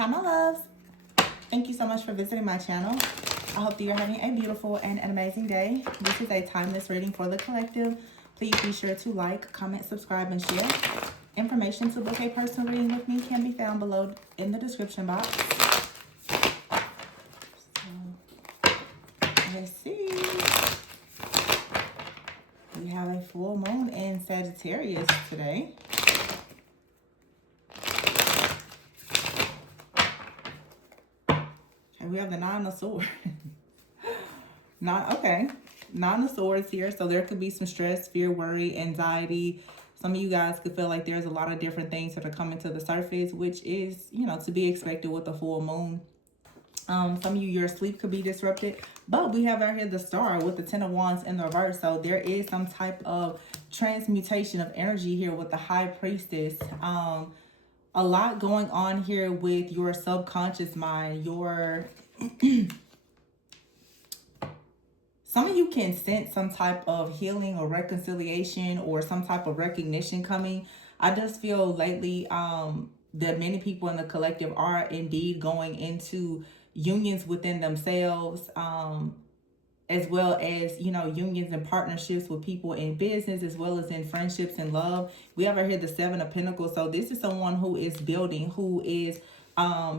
Hi, my loves. Thank you so much for visiting my channel. I hope that you're having a beautiful and an amazing day. This is a timeless reading for the collective. Please be sure to like, comment, subscribe, and share. Information to book a personal reading with me can be found below in the description box. So, let's see. We have a full moon in Sagittarius today. And we have the Nine of Swords. Nine of Swords here. So there could be some stress, fear, worry, anxiety. Some of you guys could feel like there's a lot of different things that are coming to the surface, which is, to be expected with the full moon. Some of you, your sleep could be disrupted. But we have out here the Star with the Ten of Wands in the reverse. So there is some type of transmutation of energy here with the High Priestess. A lot going on here with your subconscious mind, your... Some of you can sense some type of healing or reconciliation or some type of recognition coming. I just feel lately that many people in the collective are indeed going into unions within themselves, as well as, unions and partnerships with people in business, as well as in friendships and love. We have right here the Seven of Pentacles. So this is someone who is building, who is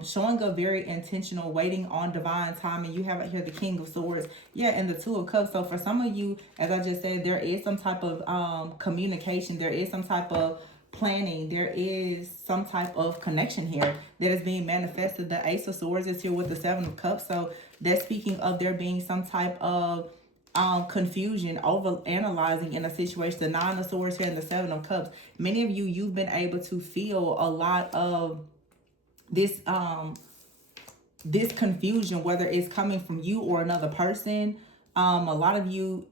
showing a very intentional, waiting on divine timing. You have right here the King of Swords, and the Two of Cups. So for some of you, as I just said, there is some type of communication, there is some type of planning, there is some type of connection here that is being manifested. The Ace of Swords is here with the Seven of Cups. So that's speaking of there being some type of confusion, over analyzing in a situation. The Nine of Swords here and the Seven of Cups. Many of you, you've been able to feel a lot of this this confusion, whether it's coming from you or another person. A lot of you,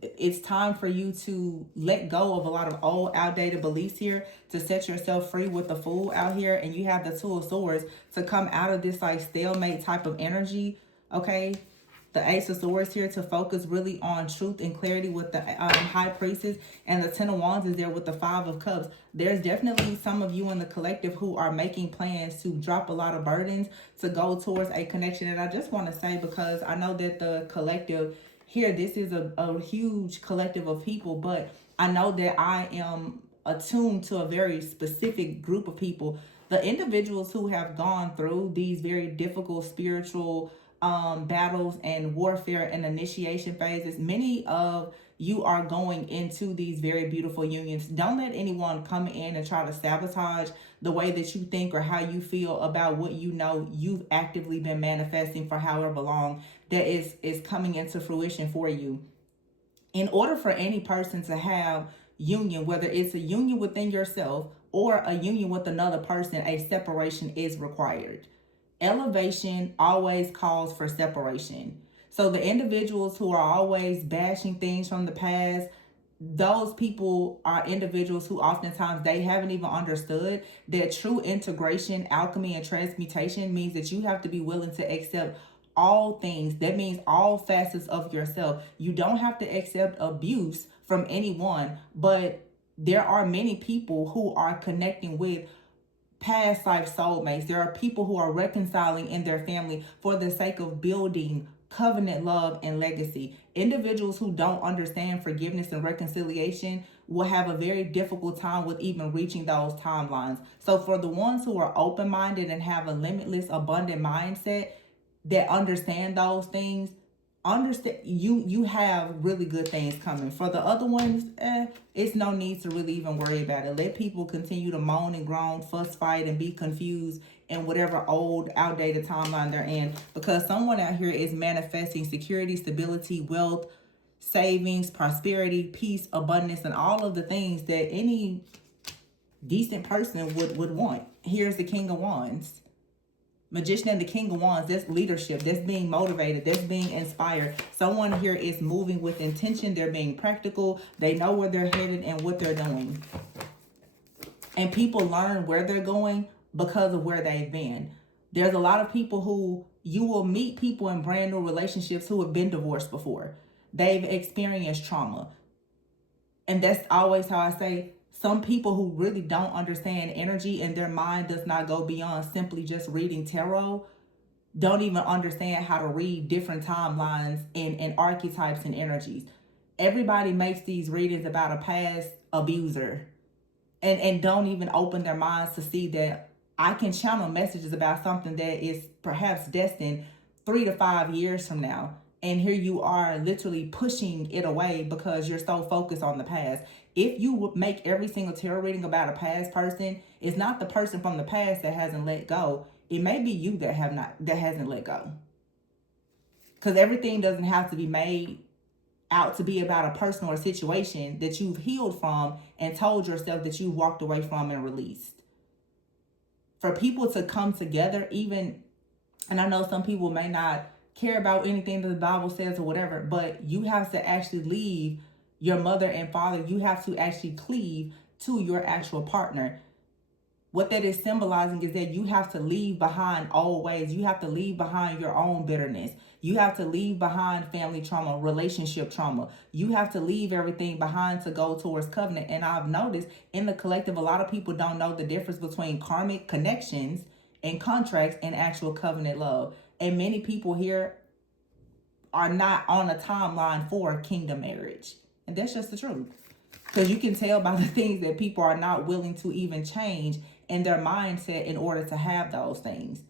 it's time for you to let go of a lot of old, outdated beliefs here, to set yourself free with the Fool out here. And you have the Two of Swords to come out of this like stalemate type of energy, okay? The Ace of Swords here to focus really on truth and clarity with the High Priestess. And the Ten of Wands is there with the Five of Cups. There's definitely some of you in the collective who are making plans to drop a lot of burdens to go towards a connection. And I just want to say, because I know that the collective here, this is a huge collective of people, but I know that I am attuned to a very specific group of people. The individuals who have gone through these very difficult spiritual battles and warfare and initiation phases. Many of you are going into these very beautiful unions. Don't let anyone come in and try to sabotage the way that you think or how you feel about what you've actively been manifesting for however long that is coming into fruition for you. In order for any person to have union, whether it's a union within yourself or a union with another person, a separation is required. Elevation always calls for separation. So the individuals who are always bashing things from the past, those people are individuals who oftentimes they haven't even understood that true integration, alchemy, and transmutation means that you have to be willing to accept all things. That means all facets of yourself. You don't have to accept abuse from anyone, but there are many people who are connecting with past life soulmates. There are people who are reconciling in their family for the sake of building covenant love and legacy. Individuals who don't understand forgiveness and reconciliation will have a very difficult time with even reaching those timelines. So for the ones who are open-minded and have a limitless, abundant mindset that understand those things, understand you have really good things coming. For the other ones, it's no need to really even worry about it. Let people continue to moan and groan, fuss, fight, and be confused in whatever old, outdated timeline they're in, because someone out here is manifesting security, stability, wealth, savings, prosperity, peace, abundance, and all of the things that any decent person would want. Here's the King of Wands. Magician and the King of Wands, that's leadership, that's being motivated, that's being inspired. Someone here is moving with intention. They're being practical. They know where they're headed and what they're doing. And people learn where they're going because of where they've been. There's a lot of people who you will meet people in brand new relationships who have been divorced before. They've experienced trauma. And that's always how I say, Some people who really don't understand energy and their mind does not go beyond simply just reading tarot don't even understand how to read different timelines and archetypes and energies. Everybody makes these readings about a past abuser and don't even open their minds to see that I can channel messages about something that is perhaps destined 3 to 5 years from now. And here you are literally pushing it away because you're so focused on the past. If you would make every single tarot reading about a past person, it's not the person from the past that hasn't let go. It may be you that hasn't let go. Because everything doesn't have to be made out to be about a person or a situation that you've healed from and told yourself that you walked away from and released. For people to come together, even, and I know some people may not care about anything that the Bible says or whatever, but you have to actually leave your mother and father. You have to actually cleave to your actual partner. What that is symbolizing is that you have to leave behind old ways. You have to leave behind your own bitterness. You have to leave behind family trauma, relationship trauma. You have to leave everything behind to go towards covenant. And I've noticed in the collective, a lot of people don't know the difference between karmic connections and contracts and actual covenant love. And many people here are not on a timeline for kingdom marriage. And that's just the truth. Because you can tell by the things that people are not willing to even change in their mindset in order to have those things.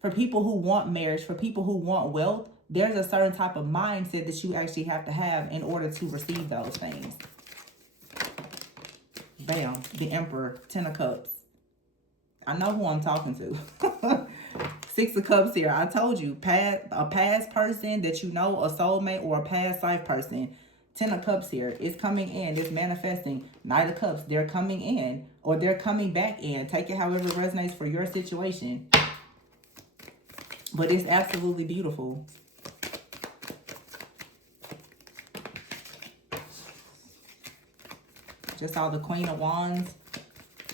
For people who want marriage, for people who want wealth, there's a certain type of mindset that you actually have to have in order to receive those things. Bam, the Emperor, 10 of Cups. I know who I'm talking to. 6 of Cups here. I told you, a past person that you know, a soulmate or a past life person. 10 of Cups here. It's coming in. It's manifesting. Knight of Cups. They're coming in. Or they're coming back in. Take it however it resonates for your situation. But it's absolutely beautiful. Just saw the Queen of Wands,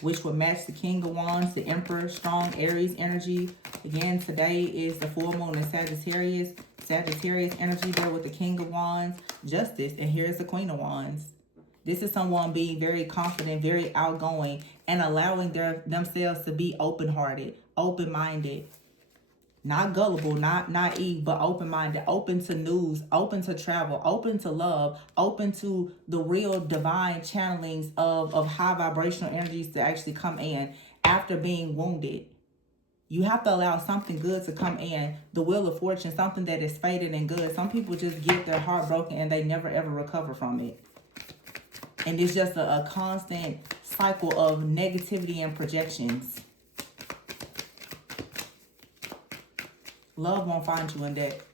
which would match the King of Wands, the Emperor, strong Aries energy. Again, today is the full moon in Sagittarius. Sagittarius energy there with the King of Wands, Justice, and here's the Queen of Wands. This is someone being very confident, very outgoing, and allowing themselves to be open-hearted, open-minded, not gullible, not naive, but open-minded, open to news, open to travel, open to love, open to the real divine channelings of high vibrational energies to actually come in after being wounded. You have to allow something good to come in, the Wheel of Fortune, something that is faded and good. Some people just get their heart broken and they never ever recover from it. And it's just a constant cycle of negativity and projections. Love won't find you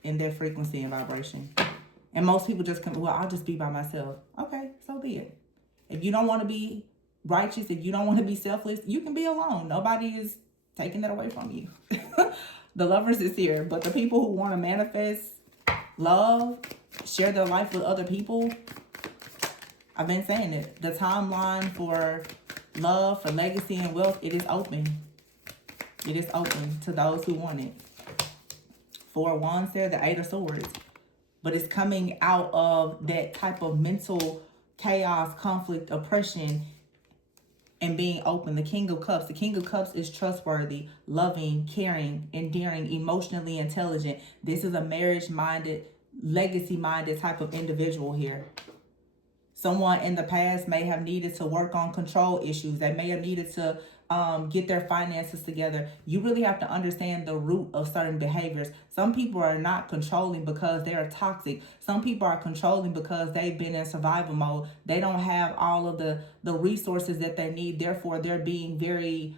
in that frequency and vibration. And most people just come, well, I'll just be by myself. Okay, so be it. If you don't want to be righteous, if you don't want to be selfless, you can be alone. Nobody is taking that away from you. The Lovers is here, but the people who want to manifest love, share their life with other people, I've been saying it. The timeline for love, for legacy and wealth, it is open. It is open to those who want it. 4 of Wands there, the 8 of Swords. But it's coming out of that type of mental chaos, conflict, oppression, and being open. The King of Cups. The King of Cups is trustworthy, loving, caring, endearing, emotionally intelligent. This is a marriage-minded, legacy-minded type of individual here. Someone in the past may have needed to work on control issues. They may have needed to get their finances together. You really have to understand the root of certain behaviors. Some people are not controlling because they're toxic. Some people are controlling because they've been in survival mode. They don't have all of the resources that they need. Therefore, they're being very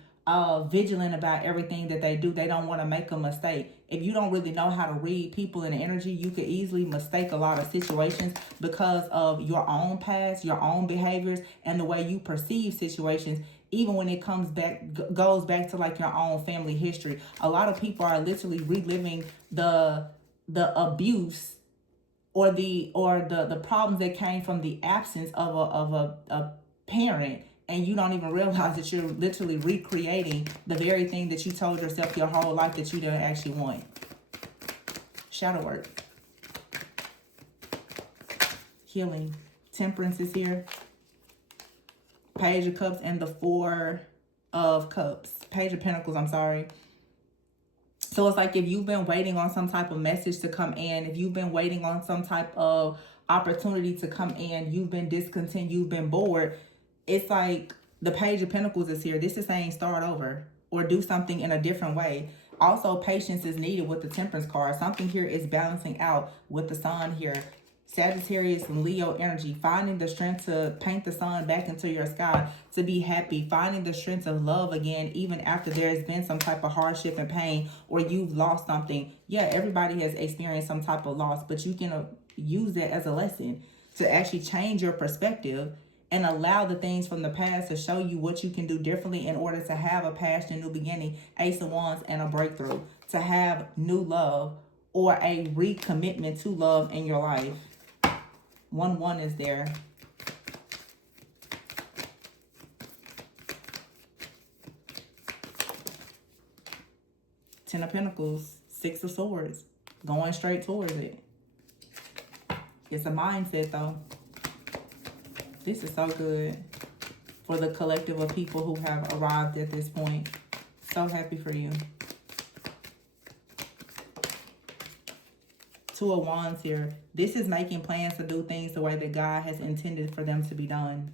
vigilant about everything that they do. They don't want to make a mistake. If you don't really know how to read people and energy, you could easily mistake a lot of situations because of your own past, your own behaviors, and the way you perceive situations. Even when it goes back to like your own family history. A lot of people are literally reliving the abuse or the problems that came from the absence of a parent, and you don't even realize that you're literally recreating the very thing that you told yourself your whole life that you didn't actually want. Shadow work. Healing. Temperance is here. Page of Cups and the Four of Cups. Page of Pentacles, I'm sorry. So it's like if you've been waiting on some type of message to come in, if you've been waiting on some type of opportunity to come in, you've been discontent, you've been bored, it's like the Page of Pentacles is here. This is saying start over or do something in a different way. Also, patience is needed with the Temperance card. Something here is balancing out with the Sun here. Sagittarius and Leo energy, finding the strength to paint the sun back into your sky, to be happy, finding the strength of love again, even after there's been some type of hardship and pain, or you've lost something. Yeah, everybody has experienced some type of loss, but you can use that as a lesson to actually change your perspective and allow the things from the past to show you what you can do differently in order to have a past and new beginning, Ace of Wands, and a breakthrough, to have new love or a recommitment to love in your life. 1-1 is there. Ten of Pentacles, Six of Swords, going straight towards it. It's a mindset though. This is so good for the collective of people who have arrived at this point. So happy for you. Two of Wands here. This is making plans to do things the way that God has intended for them to be done.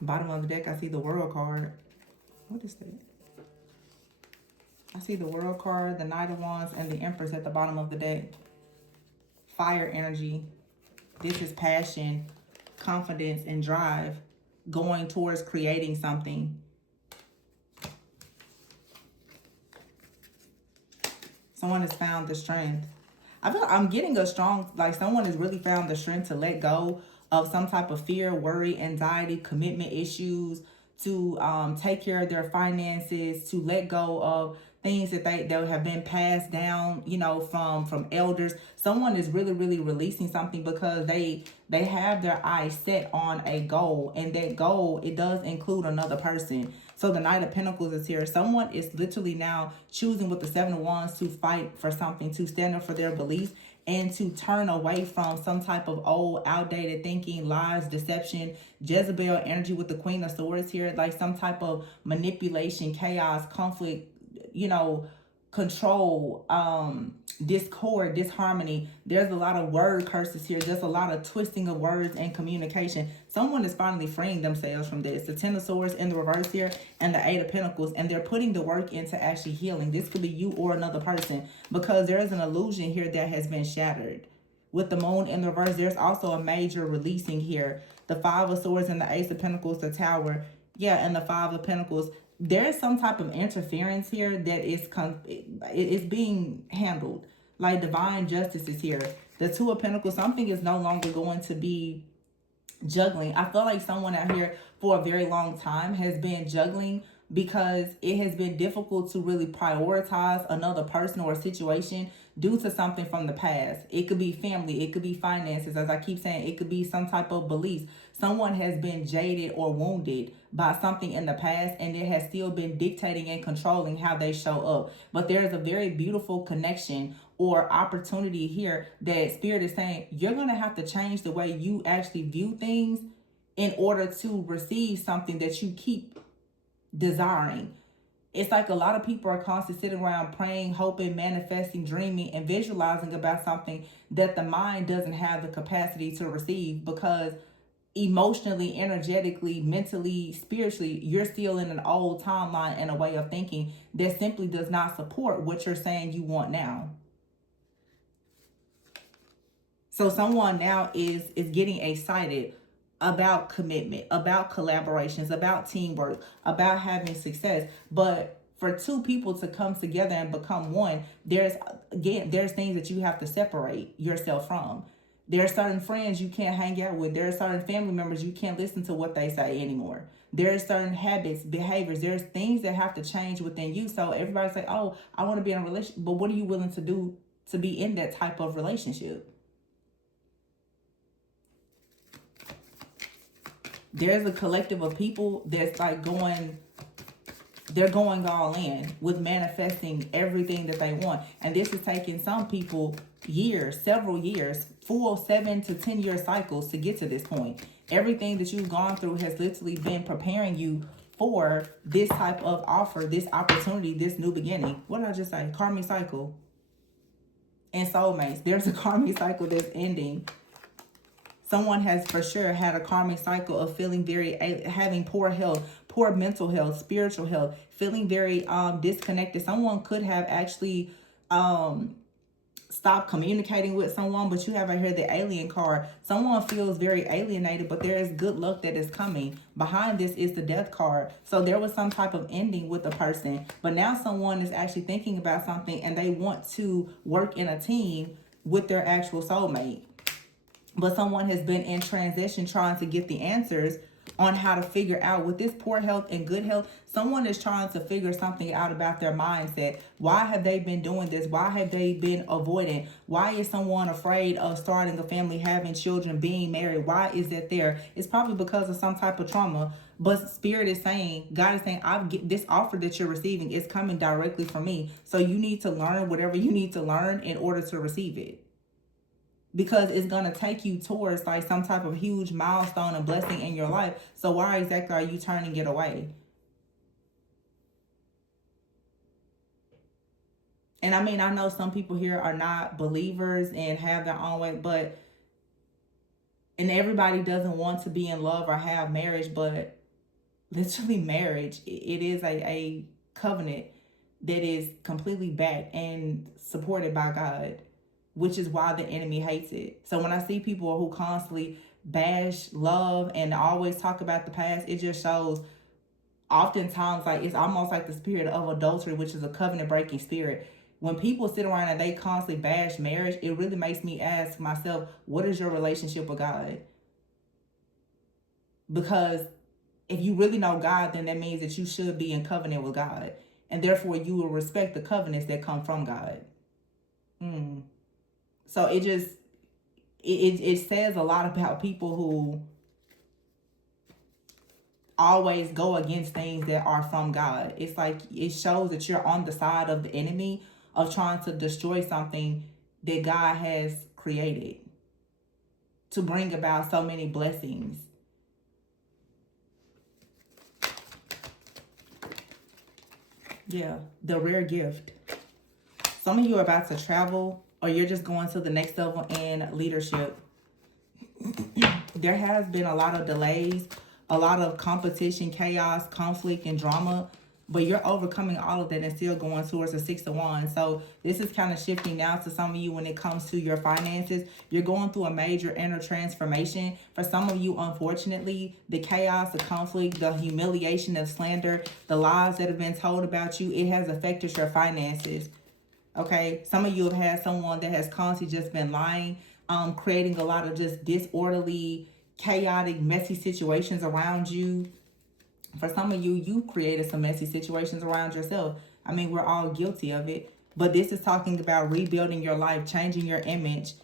Bottom of the deck, I see the World card. What is that? I see the World card, the Knight of Wands, and the Empress at the bottom of the deck. Fire energy. This is passion, confidence, and drive going towards creating something. Someone has found the strength. I feel like I'm getting a strong, like someone has really found the strength to let go of some type of fear, worry, anxiety, commitment issues, to take care of their finances, to let go of things that they have been passed down, you know, from elders. Someone is really releasing something because they have their eyes set on a goal, and that goal, it does include another person. So the Knight of Pentacles is here. Someone is literally now choosing with the Seven of Wands to fight for something, to stand up for their beliefs, and to turn away from some type of old, outdated thinking, lies, deception, Jezebel energy with the Queen of Swords here, like some type of manipulation, chaos, conflict, you know, control, discord, disharmony. There's a lot of word curses here. There's a lot of twisting of words and communication. Someone is finally freeing themselves from this. The Ten of Swords in the reverse here and the Eight of Pentacles, and they're putting the work into actually healing. This could be you or another person, because there's an illusion here that has been shattered. With the Moon in the reverse, there's also a major releasing here. The Five of Swords and the Ace of Pentacles, the Tower, yeah, and the Five of Pentacles. There's some type of interference here that is being handled. Like divine justice is here. The Two of Pentacles, something is no longer going to be juggling. I feel like someone out here for a very long time has been juggling because it has been difficult to really prioritize another person or a situation due to something from the past. It could be family, it could be finances, as I keep saying, it could be some type of beliefs. Someone has been jaded or wounded by something in the past, and it has still been dictating and controlling how they show up. But there's a very beautiful connection or opportunity here that Spirit is saying you're going to have to change the way you actually view things in order to receive something that you keep desiring. It's like a lot of people are constantly sitting around praying, hoping, manifesting, dreaming, and visualizing about something that the mind doesn't have the capacity to receive, because emotionally, energetically, mentally, spiritually, you're still in an old timeline and a way of thinking that simply does not support what you're saying you want now. So someone now is getting excited about commitment, about collaborations, about teamwork, about having success. But for two people to come together and become one, there's things that you have to separate yourself from. There are certain friends you can't hang out with. There are certain family members you can't listen to what they say anymore. There are certain habits, behaviors. There's things that have to change within you. So everybody say, oh, I want to be in a relationship. But what are you willing to do to be in that type of relationship? There's a collective of people that's like going they're going all in with manifesting everything that they want. And this is taking some people years, several years, full 7 to 10 year cycles to get to this point. Everything that you've gone through has literally been preparing you for this type of offer, this opportunity, this new beginning. What did I just say? Karmic cycle and soulmates. There's a karmic cycle that's ending. Someone has for sure had a karmic cycle of feeling having poor health, poor mental health, spiritual health, feeling very disconnected. Someone could have actually stopped communicating with someone, but you have right here the alien card. Someone feels very alienated, but there is good luck that is coming. Behind this is the death card. So there was some type of ending with the person, but now someone is actually thinking about something and they want to work in a team with their actual soulmate. But someone has been in transition trying to get the answers on how to figure out with this poor health and good health. Someone is trying to figure something out about their mindset. Why have they been doing this? Why have they been avoiding? Why is someone afraid of starting a family, having children, being married? Why is that there? It's probably because of some type of trauma. But Spirit is saying, God is saying, this offer that you're receiving is coming directly from me. So you need to learn whatever you need to learn in order to receive it. Because it's going to take you towards like some type of huge milestone and blessing in your life. So why exactly are you turning it away? And I mean, I know some people here are not believers and have their own way, and everybody doesn't want to be in love or have marriage, but literally marriage, it is a covenant that is completely backed and supported by God, which is why the enemy hates it. So when I see people who constantly bash love and always talk about the past, it just shows oftentimes like it's almost like the spirit of adultery, which is a covenant breaking spirit. When people sit around and they constantly bash marriage, it really makes me ask myself, what is your relationship with God? Because if you really know God, then that means that you should be in covenant with God. And therefore you will respect the covenants that come from God. So it just, it says a lot about people who always go against things that are from God. It's like, it shows that you're on the side of the enemy of trying to destroy something that God has created to bring about so many blessings. Yeah, the rare gift. Some of you are about to travel, or you're just going to the next level in leadership. There has been a lot of delays, a lot of competition, chaos, conflict, and drama, but you're overcoming all of that and still going towards the 6 of Wands. So this is kind of shifting now to some of you when it comes to your finances. You're going through a major inner transformation. For some of you, unfortunately, the chaos, the conflict, the humiliation, the slander, the lies that have been told about you, it has affected your finances. Okay, some of you have had someone that has constantly just been lying, creating a lot of just disorderly, chaotic, messy situations around you. For some of you, you created some messy situations around yourself. I mean, we're all guilty of it. But this is talking about rebuilding your life, changing your image,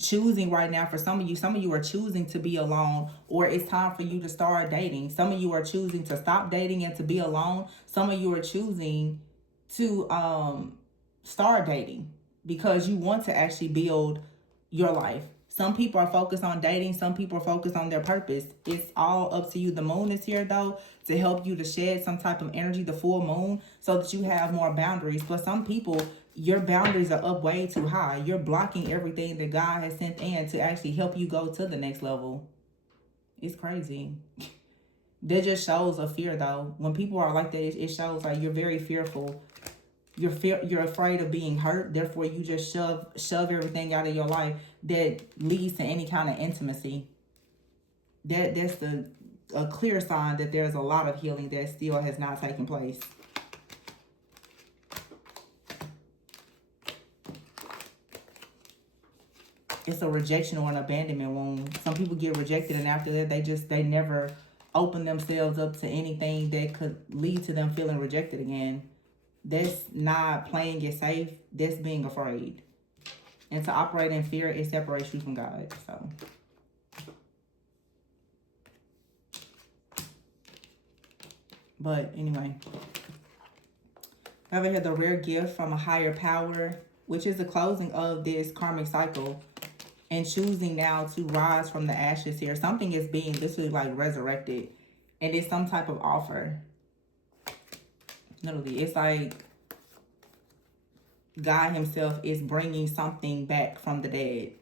choosing right now. For some of you are choosing to be alone, or it's time for you to start dating. Some of you are choosing to stop dating and to be alone. Some of you are choosing to start dating because you want to actually build your life. Some people are focused on dating. Some people are focused on their purpose. It's all up to you. The moon is here, though, to help you to shed some type of energy, the full moon, so that you have more boundaries. But some people, your boundaries are up way too high. You're blocking everything that God has sent in to actually help you go to the next level. It's crazy. That just shows a fear, though. When people are like that, it shows like you're very fearful. You're afraid of being hurt, therefore you just shove everything out of your life that leads to any kind of intimacy. That's a clear sign that there's a lot of healing that still has not taken place. It's a rejection or an abandonment wound. Some people get rejected, and after that they never open themselves up to anything that could lead to them feeling rejected again. That's not playing it safe. That's being afraid. And to operate in fear, it separates you from God. So, but anyway, Over here, the rare gift from a higher power, which is the closing of this karmic cycle and choosing now to rise from the ashes here. Something is being literally like resurrected, and it's some type of offer. Literally, it's like God himself is bringing something back from the dead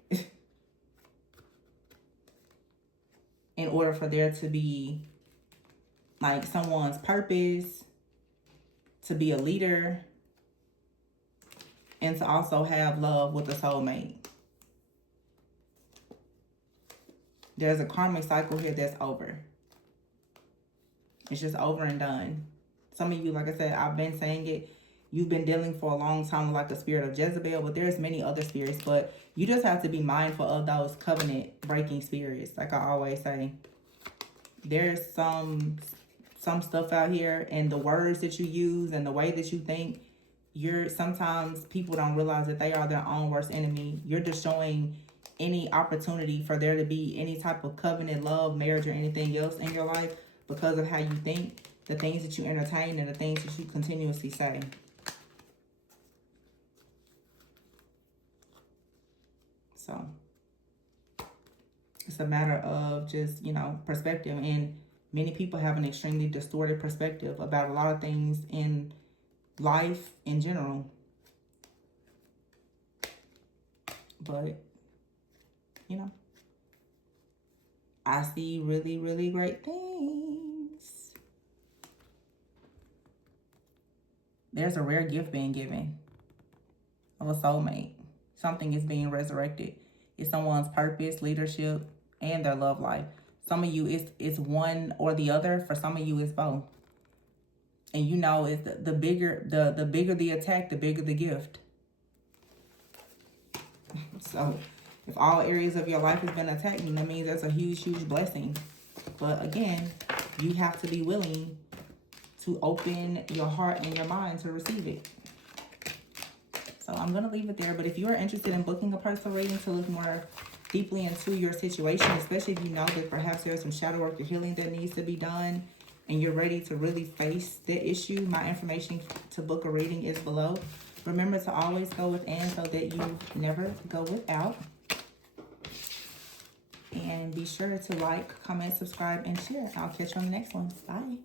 in order for there to be like someone's purpose, to be a leader, and to also have love with a soulmate. There's a karmic cycle here that's over. It's just over and done. Some of you, like I said, I've been saying it, you've been dealing for a long time with like the spirit of Jezebel, but there's many other spirits, but you just have to be mindful of those covenant breaking spirits. Like I always say, there's some stuff out here, and the words that you use and the way that you think, sometimes people don't realize that they are their own worst enemy. You're destroying any opportunity for there to be any type of covenant, love, marriage, or anything else in your life because of how you think, the things that you entertain, and the things that you continuously say. So it's a matter of just, you know, perspective. And many people have an extremely distorted perspective about a lot of things in life in general. But, you know, I see really, really great things. There's a rare gift being given of a soulmate. Something is being resurrected. It's someone's purpose, leadership, and their love life. Some of you, it's one or the other. For some of you, it's both. And you know, it's the bigger the attack, the bigger the gift. So if all areas of your life has been attacked, that means that's a huge, huge blessing. But again, you have to be willing to open your heart and your mind to receive it. So I'm going to leave it there. But if you are interested in booking a personal reading to look more deeply into your situation, especially if you know that perhaps there's some shadow work or healing that needs to be done, and you're ready to really face the issue, my information to book a reading is below. Remember to always go within so that you never go without. And be sure to like, comment, subscribe, and share. I'll catch you on the next one. Bye.